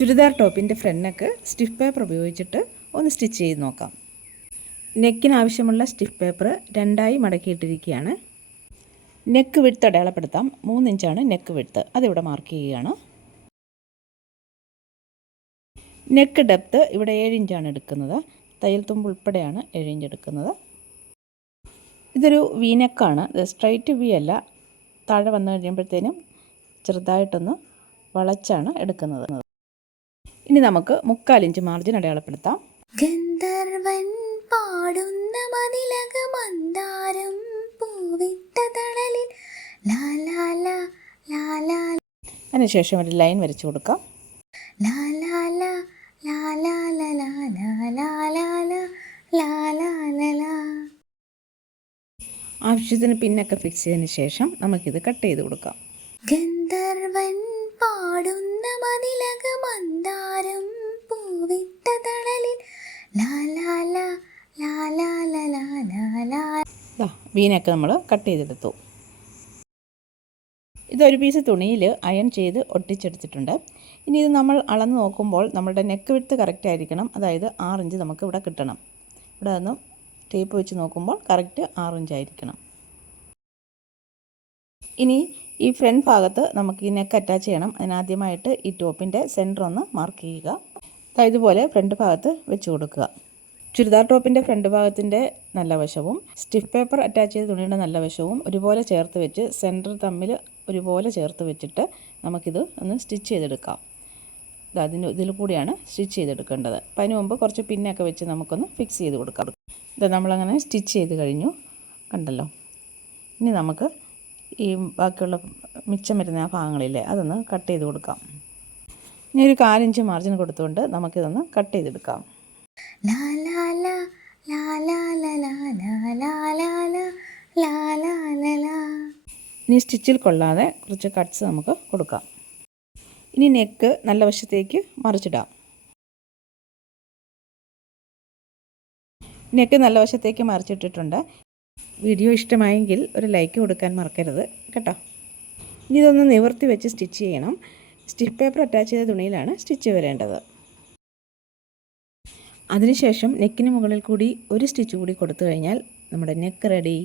ചുരിദാർ ടോപ്പിൻ്റെ front neck stiff paper ഉപയോഗിച്ചിട്ട് ഒന്ന് സ്റ്റിച്ച് ചെയ്ത് നോക്കാം. നെക്കിന് ആവശ്യമുള്ള സ്റ്റിഫ് പേപ്പർ രണ്ടായി മടക്കിയിട്ടിരിക്കുകയാണ്. നെക്ക് വിഡ്ത്ത് അടയാളപ്പെടുത്താം. 3 ഇഞ്ചാണ് നെക്ക് വിഡ്ത്ത്, അതിവിടെ മാർക്ക് ചെയ്യുകയാണ്. നെക്ക് ഡെപ്ത്ത് ഇവിടെ 7 ഇഞ്ചാണ് എടുക്കുന്നത്. തയ്യൽ തുമ്പ് ഉൾപ്പെടെയാണ് 7 ഇഞ്ച് എടുക്കുന്നത്. ഇതൊരു വി നെക്കാണ്. ഇത് സ്ട്രൈറ്റ് വി അല്ല, താഴെ വന്നു കഴിയുമ്പോഴത്തേനും ചെറുതായിട്ടൊന്ന് വളച്ചാണ് എടുക്കുന്നത്. ഇനി നമുക്ക് 3/4 ഇഞ്ച് മാർജിൻ അടയാളപ്പെടുത്താം. ഗന്ധർവൻ പാടുന്ന മതിലക മന്ദാരം പൂവിട്ട തണലിൽ ലാലാല ലാലാല. അതിനുശേഷം ഒരു ലൈൻ വരച്ചു കൊടുക്കാം. ലാലാല ലാലാല ലാലാല ലാലാല. ആവശ്യത്തിന് പിന്നൊക്കെ ഫിക്സ് ചെയ്തതിന് ശേഷം നമുക്കിത് കട്ട് ചെയ്ത് കൊടുക്കാം. ഗന്ധർവൻ പാടുന്ന മതിലക മന്ദാരം പൂവിട്ട തണലിൽ ലാലാല ലാലാല ലാലാല. വീനൊക്കെ നമ്മൾ കട്ട് ചെയ്തെടുത്തു. ഇതൊരു പീസ് തുണിയിൽ അയൺ ചെയ്ത് ഒട്ടിച്ചെടുത്തിട്ടുണ്ട്. ഇനി ഇത് നമ്മൾ അളന്ന് നോക്കുമ്പോൾ നമ്മളുടെ നെക്ക് വിഡ്ത്ത് കറക്റ്റ് ആയിരിക്കണം. അതായത് 6 ഇഞ്ച് നമുക്ക് ഇവിടെ കിട്ടണം. ഇവിടെ നിന്ന് ടേപ്പ് വെച്ച് നോക്കുമ്പോൾ കറക്റ്റ് 6 ഇഞ്ച് ആയിരിക്കണം. ഇനി ഈ ഫ്രണ്ട് ഭാഗത്ത് നമുക്ക് ഈ നെക്ക് അറ്റാച്ച് ചെയ്യണം. അതിനാദ്യമായിട്ട് ഈ ടോപ്പിൻ്റെ സെൻറ്റർ ഒന്ന് മാർക്ക് ചെയ്യുക. ഇതുപോലെ ഫ്രണ്ട് ഭാഗത്ത് വെച്ച് കൊടുക്കുക. ചുരിദാർ ടോപ്പിൻ്റെ ഫ്രണ്ട് ഭാഗത്തിൻ്റെ നല്ല വശവും സ്റ്റിഫ് പേപ്പർ അറ്റാച്ച് ചെയ്ത തുണിയുടെ നല്ല വശവും ഒരുപോലെ ചേർത്ത് വെച്ച് സെൻറ്റർ തമ്മിൽ ഒരുപോലെ ചേർത്ത് വെച്ചിട്ട് നമുക്കിത് ഒന്ന് സ്റ്റിച്ച് ചെയ്തെടുക്കാം. ഇതിൽ കൂടിയാണ് സ്റ്റിച്ച് ചെയ്തെടുക്കേണ്ടത്. അപ്പം അതിന് മുമ്പ് കുറച്ച് പിന്നൊക്കെ വെച്ച് നമുക്കൊന്ന് ഫിക്സ് ചെയ്ത് കൊടുക്കാം. ഇത് നമ്മളങ്ങനെ സ്റ്റിച്ച് ചെയ്ത് കഴിഞ്ഞു, കണ്ടല്ലോ. ഇനി നമുക്ക് ഈ ബാക്കിയുള്ള മിച്ചം വരുന്ന ആ ഭാഗങ്ങളില്ലേ, അതൊന്ന് കട്ട് ചെയ്ത് കൊടുക്കാം. ഇനി ഒരു 1/4 ഇഞ്ച് മാർജിൻ കൊടുത്തുകൊണ്ട് നമുക്കിതൊന്ന് കട്ട് ചെയ്തെടുക്കാം. ഇനി സ്റ്റിച്ചിൽ കൊള്ളാതെ കുറച്ച് കട്ട്സ് നമുക്ക് കൊടുക്കാം. ഇനി നെക്ക് നല്ല വശത്തേക്ക് മറിച്ചിടാം. നെക്ക് നല്ല വശത്തേക്ക് മറിച്ചിട്ടിട്ടുണ്ട്. വീഡിയോ ഇഷ്ടമായെങ്കിൽ ഒരു ലൈക്ക് കൊടുക്കാൻ മറക്കരുത് കേട്ടോ. ഇനി ഇതൊന്ന് നിവർത്തി വെച്ച് സ്റ്റിച്ച് ചെയ്യണം. സ്റ്റിഫ് പേപ്പർ അറ്റാച്ച് ചെയ്ത തുണിയിലാണ് സ്റ്റിച്ച് വരേണ്ടത്. അതിനുശേഷം നെക്കിന് മുകളിൽ കൂടി ഒരു സ്റ്റിച്ച് കൂടി കൊടുത്തു കഴിഞ്ഞാൽ നമ്മുടെ നെക്ക് റെഡി.